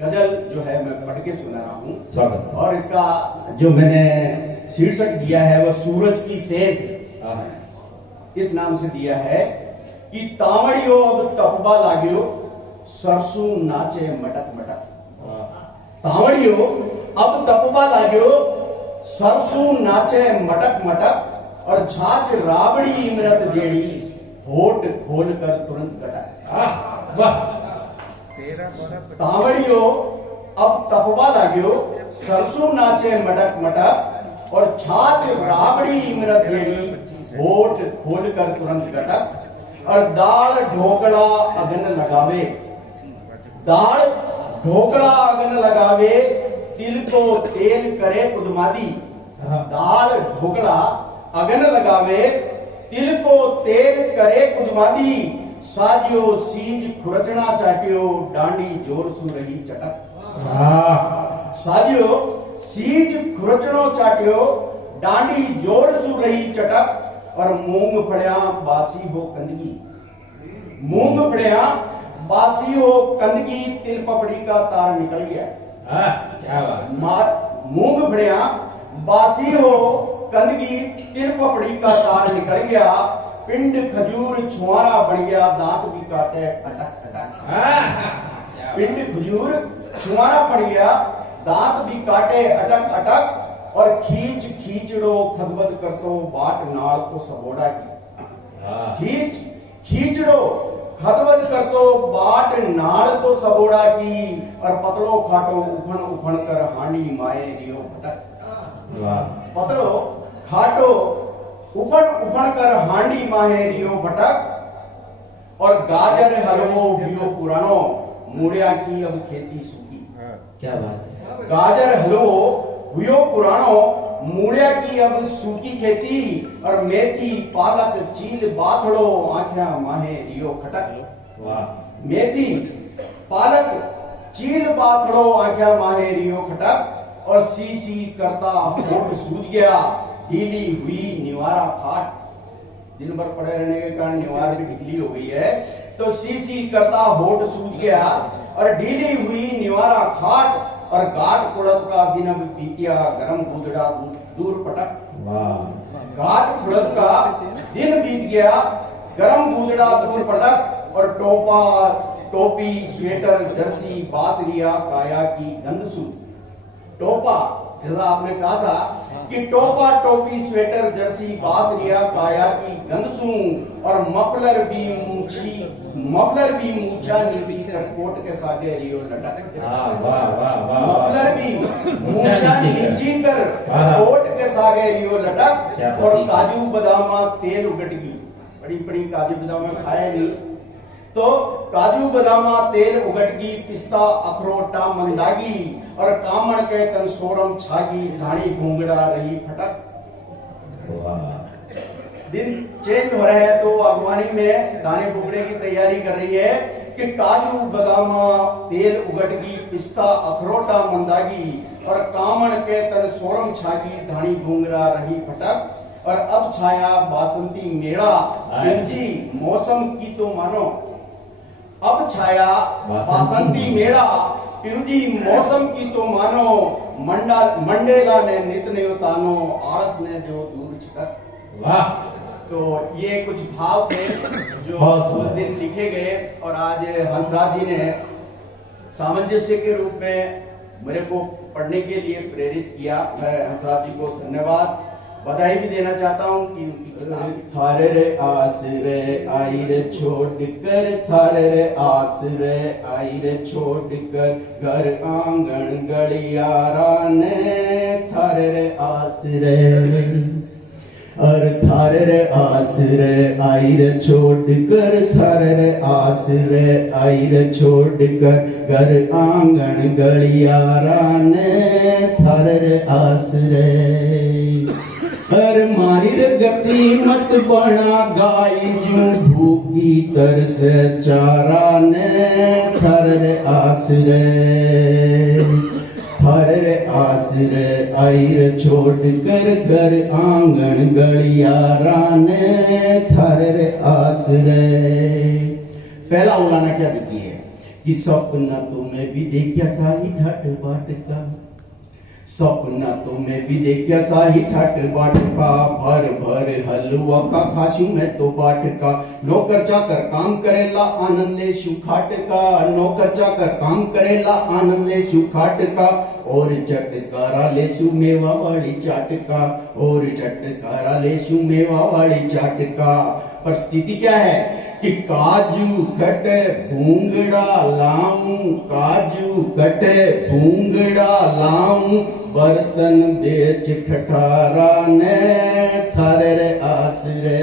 गजल जो है मैं पढ़ के सुना रहा हूँ। स्वागत। और इसका जो मैंने शीर्षक दिया है वह सूरज की सेंध इस नाम से दिया है कि तावड़ियो अब तपबा लाग्यो सरसों नाचे मटक मटक। तावड़ियो अब तपबा लाग्यो सरसों नाचे मटक मटक और छाछ राबड़ी इमरत जेड़ी होठ खोल कर तुरंत गटक। तावड़ियो अब तपबा लाग्यो सरसों नाचे मटक मटक और छाछ राबड़ी इमरत जेड़ी होठ खोल कर तुरंत गटक। और दाल ढोकड़ा अगन लगावे, दाल ढोकड़ा अगन लगावे तिल को तेल करे कुदमादी। दाल ढोकड़ा अगन लगावे तिल को तेल करे कुदमादी। साजियो सीज खुरचना चाटियो डांडी जोर सु रही चटक। साजियो सीज खुरचनो चाटियो डांडी जोर सु रही चटक। और मूंग फड़िया बासी हो कंदगी, मूंग फड़िया बासी हो कंदगी तिल पपड़ी का तार निकल गया। क्या बात। मूंग फड़िया बासी हो कंदगी तिल पपड़ी का तार निकल गया। पिंड खजूर छुआरा बन गया दांत भी काटे अटक अटक। पिंड खजूर छुआरा पड़ गया दांत भी काटे अटक अटक। और खींच खींचड़ो खदबद करतो बाट नाल तो सबोड़ा की। खींच खींचड़ो खदबद करतो बाट नाल तो सबोड़ा की। और पतलो खाटो उफन उफन कर हांडी माए रियो भटक। पतलो खाटो उफन उफन कर हांडी माहे रियो भटक। और गाजर हलवो हुयो पुरानो मुड़िया की अब खेती सूखी। क्या बात है। गाजर हलवो हुयो पुरानो मुड़िया की अब सूखी खेती। और मेथी पालक चील बाथड़ो आंखिया माहे रियो खटक। मेथी पालक चील बाथड़ो आंखिया माहे रियो खटक। और सी सी करता होठ सूझ गया ढीली हुई निवारा खाट। दिन भर पड़े रहने के कारण निवार भी ढीली हो गई है। तो सी सी करता होठ सूझ गया और ढीली हुई निवारा खाट। और घाट कुड़त का दिन अब बीतिया गरम गुदड़ा दूर पटक। घाट कुड़त का दिन बीत गया गरम गुदड़ा दूर पटक। और टोपा टोपी स्वेटर जर्सी बासरिया काया की गंध सू। टोपा जैसा आपने कहा था कि टोपा टोपी स्वेटर जर्सी बासरिया काया की गंदसू। और मफलर भी मूछा नीची कर कोट के सागे रियो लटक। मफलर भी मूछा नीची कर कोट के सागे रियो लटक। और काजू बादामा तेल उगटगी, बड़ी बड़ी काजू बादाम खाए नहीं तो काजू बादामा तेल उगटगी पिस्ता अखरोटा मंदागी। और कामण के तन सोरम छागी धानी घूंगड़ा रही फटक। दिन चेंज हो रहा है तो अगवानी में दाने बुगड़े की तैयारी कर रही है कि काजू बादामा तेल उगटगी पिस्ता अखरोटा मंदागी। और कामण के तन सोरम छागी धानी घूंगड़ा रही फटक। और अब छाया बासंती मेला जी मौसम की तो मानो। अब छाया बासंती मेला पिरुजी मौसम की तो मानो। मंडेला ने नित ने उतानो आलस ने जो दूर छिटक। तो ये कुछ भाव थे जो उस दिन लिखे गए और आज हंसराज जी ने सामंजस्य के रूप में मेरे को पढ़ने के लिए प्रेरित किया। मैं हंसराज जी को धन्यवाद बधाई भी देना चाहता हूँ कि उनकी किताब थारे रे आस रे आई रे छोड़ कर। थारे रे आस रे आई रे छोड़ कर घर आंगन गलियारा ने। थारे रे आस रे और थारे रे आस रे आई रे छोड़ कर। थारे रे आस रे आई रे छोड़ कर घर आंगन गलियारा ने। थारे रे आस रे हर मारी रे गति मत बना गाय जू भूखी तरस चारा ने। थारे रे आस रे थारे रे आस रे आई रे छोड़ कर घर आंगन गलियारा ने। थारे रे आस रे। पहला उलाना क्या देती है कि सपना तुम्हें भी देखा साही ठाट बाट का, सपना तुम्हें भी देखा साही ठाट बाट का, भर भर हलवा का खाशू मैं तो बाट का, नौकर चाकर काम करेला आनंद ले सुखाट का, नौकर चाकर काम करेला आनंद ले सुखाट का, और चटकारा ले मेवा वाली चाट का, और चटकारा ले मेवा वाली चाट का। पर स्थिति क्या है कि काजू कटे भूंगड़ा लाऊं, काजू कटे भूंगड़ा लाऊं, बर्तन बेच ठठारा ने थारे रे आसरे,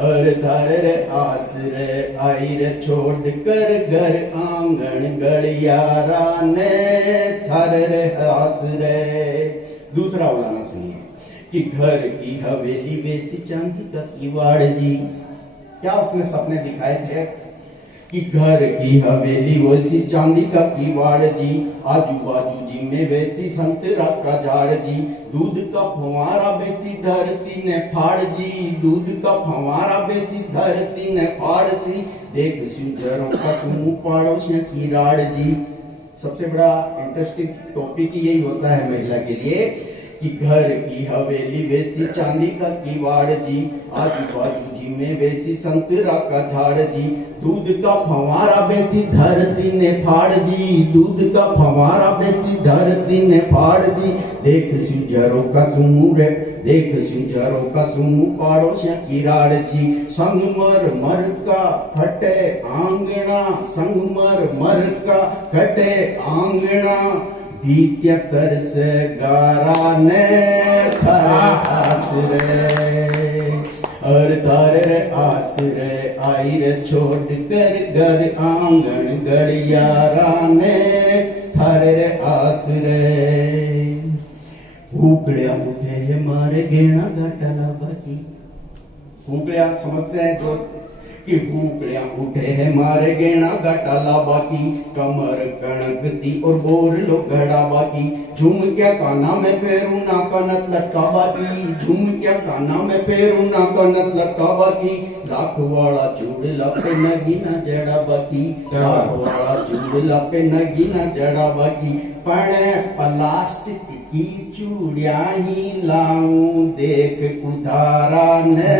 और थारे रे आसरे आई रे छोड़ कर घर आंगन गलियारा ने थारे रे आसरे। दूसरा उदाहरण सुनिए कि घर की हवेली बेसी चांदी का किवाड़ जी, क्या उसने सपने दिखाए थे कि घर की हवेली वैसी चांदी का किवाड़ जी, आजू बाजू जी में वैसी संतरा का झाड़ जी, दूध का फवारा बेसी धरती ने फाड़ जी, दूध का फवारा बेसी धरती ने फाड़ जी, देख सुजरों का समूह पाड़ोश की राड़ जी। सबसे बड़ा इंटरेस्टिंग टॉपिक यही होता है महिला के लिए कि घर की हवेली वैसी चांदी का किवाड़ जी, आजू बाजू जी में वैसी संतरा का झाड़ जी, दूध का फवारा बेसी धरती ने फाड़ जी, दूध का फवारा बेसी धरती ने फाड़ जी, देख सुजरों का समूह, देख सुजरों का समूह पाड़ोसिया की राड़ जी, संगमर मर का खटे आंगना, संगमर मर का खटे आंगना, बीत्या कर से गारा ने थारे आसरे, और थारे रे आसरे आई रे छोड़ कर घर आंगन गलियारा ने थारे रे आसरे। भूखड़िया उठे है मारे गेना घाटा बाकी, भूखड़िया समझते हैं जो कि भूखड़िया उठे है मारे गेना घाटा बाकी, कमर कणक दी और बोर लो घड़ा बाकी, झुम क्या काना में पैरू ना कनत लटका बाकी, झुम क्या काना में पैरू ना कनत लटका बाकी, लाख वाला चूड़ लपे नगीना जड़ा बाकी, लाख वाला चूड़ लपे नगीना जड़ा बाकी, पड़े प्लास्टिक की चूड़िया ही लाऊं, देख उधारा ने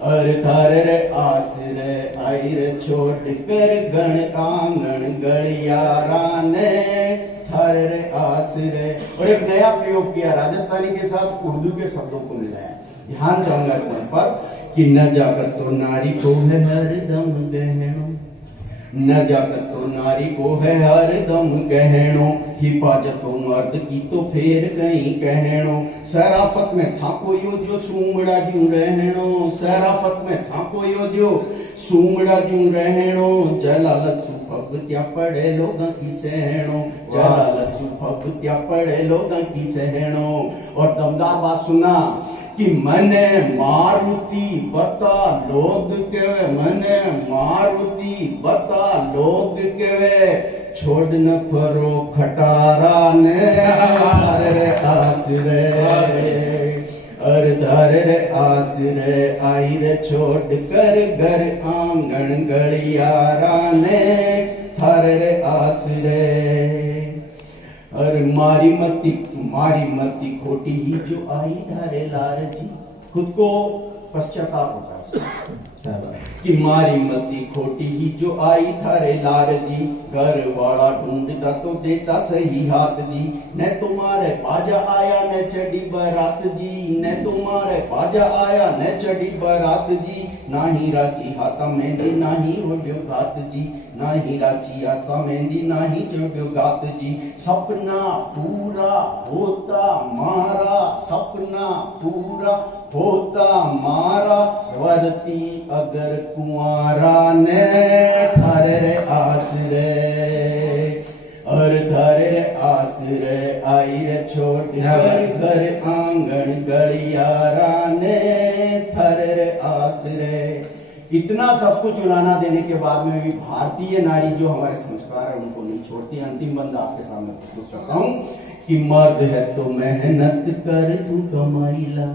और थारे रे आसरे आई रे छोड़ कर गण आंगन गलियारा ने थारे रे आसरे। और एक नया प्रयोग किया राजस्थानी के साथ उर्दू के शब्दों को मिलाया। ध्यान चाहूंगा इस पर कि न जाकर तो नारी को है हरदम गहनो, न जाकर तो नारी को है हरदम गहनो, हिफाजतो मर्द की तो फेर गई कहनो, शराफत में था कोयो जो सूमड़ा जू रहनो, शराफत में था कोयो जो सूमड़ा जू रहनो, जलालत सुफग त्या पड़े लोगों की सहनो, जलालत सुफग त्या पड़े लोगों की सहनो। और दमदार बात सुनना कि मने मारुति बता लोग केवे, मने मारुति बता लोग केवे, छोड़ न करो खटारा ने थारे रे आसरे, और थारे रे आसरे आई रे छोड़ कर घर आंगन गलियारा ने थारे रे आसरे। और मारी मती खोटी ही जो आई धारे लार जी, खुद को पश्चाताप होता है कि मारी मती खोटी ही जो आई थारे लार जी, घर वाला ढूंढता तो देता सही हाथ जी, न तुम्हारे बाजा आया न चढ़ी बारात जी, न तुम्हारे बाजा आया न चढ़ी बारात जी, ना ही राची हाथा मेहंदी ना ही ओढ़्यो घात जी, ना ही राची हाथा मेहंदी ना ही चढ़्यो घात जी, सपना पूरा होता मारा, सपना पूरा होता मारा, वरती अगर कुंवारा ने थारे रे आसरे, और थारे रे आसरे आई रे छोड़ कर घर आंगन गलियारा ने थारे रे आसरे। इतना सब कुछ उलाना देने के बाद में भी भारतीय नारी जो हमारे संस्कार है उनको नहीं छोड़ती। अंतिम बंद आपके सामने प्रस्तुत करता हूँ कि मर्द है तो मेहनत कर तू कमाईला,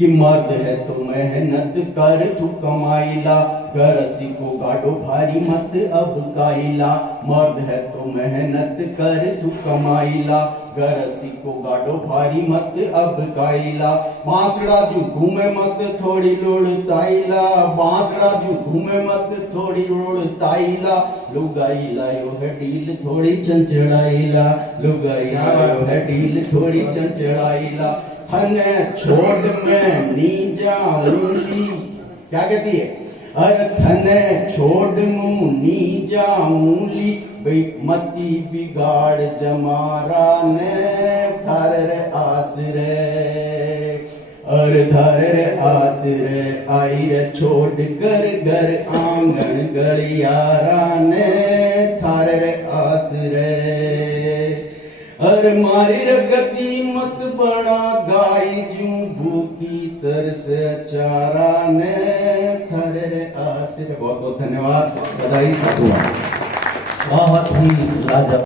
कि मर्द है तो मेहनत कर तू कमाईला, गृहस्थी को गाड़ो भारी मत अब काइला। मर्द है तो मेहनत कर तू कमाईला, गृहस्थी को गाड़ो भारी मत अब काइला। बांसड़ा जू घूमे मत थोड़ी लोड़ ताइला, बांसड़ा जू घूमे मत थोड़ी लोड़ ताइला। लुगाई लायो है डील थोड़ी चंचड़ाइला, लुगाई लायो है डील थोड़ी चंचड़ाइला। थने छोड़ मैं नी जाऊंगी, क्या कहती है? अरे थने छोड़ मुँह नी जाऊंगी, भाई मती बिगाड़ जमारा ने थार रे आस रे। अरे थार रे आस रे आई रे छोड़ कर घर आंगन गलियारा ने थार रे आस रे। अरे मारी रगती मत बना गाय जू भूखी तरस चारा ने थारे रे आस रे। बहुत बहुत धन्यवाद, बधाई, साधुवाद। बहुत ही लाजवाब।